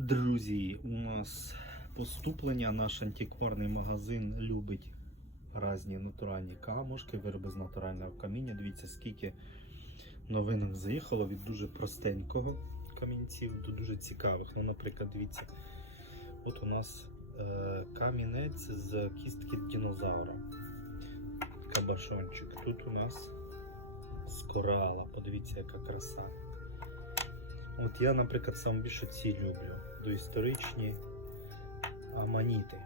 Друзі, у нас поступлення. Наш антикварний магазин любить різні натуральні камушки, вироби з натурального каміння. Дивіться, скільки новинок заїхало від дуже простенького камінців до дуже цікавих. Ну, наприклад, дивіться, от у нас е, камінець з кістки динозавра. Кабашончик. Тут у нас з корала. Подивіться, яка краса. От я, наприклад, сам більше ці люблю. Доісторичні аманіти.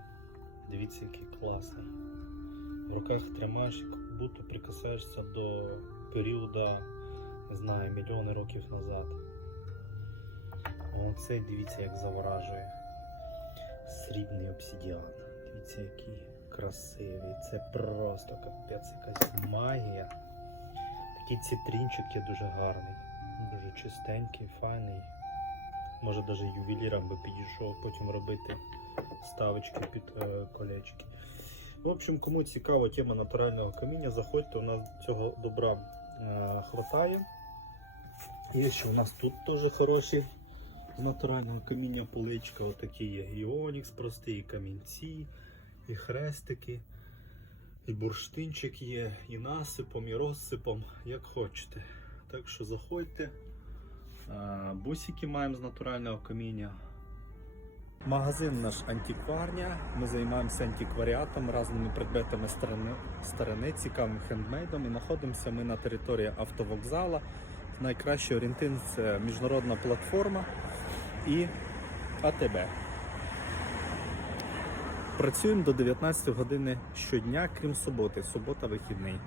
Дивіться, який класний. В руках тримаєш, як будто прикасаєшся до періоду, не знаю, мільйони років назад. А оцей дивіться, як заворажує. Срібний обсидіан. Дивіться, який красивий. Це просто капець якась магія. Такий цитринчик є дуже гарний. Дуже чистенький, файний. Може навіть ювелірам би підійшов, потім робити ставочки під е, колечки. В общем, кому цікава тема натурального каміння, заходьте, у нас цього добра е, хватає. Є ще у нас тут теж хороші з натурального каміння поличка. Отакі є. І онікс простий, і камінці, і хрестики, і бурштинчик є, і насипом, і розсипом, як хочете. Так що заходьте. Бусики маємо з натурального каміння. Магазин наш антикварня. Ми займаємося антикваріатом, різними предметами старини, старини, цікавим хендмейдом. І знаходимося ми на території автовокзала. Найкращий орієнтир це міжнародна платформа і АТБ. Працюємо до 19 години щодня, крім суботи. Субота вихідний.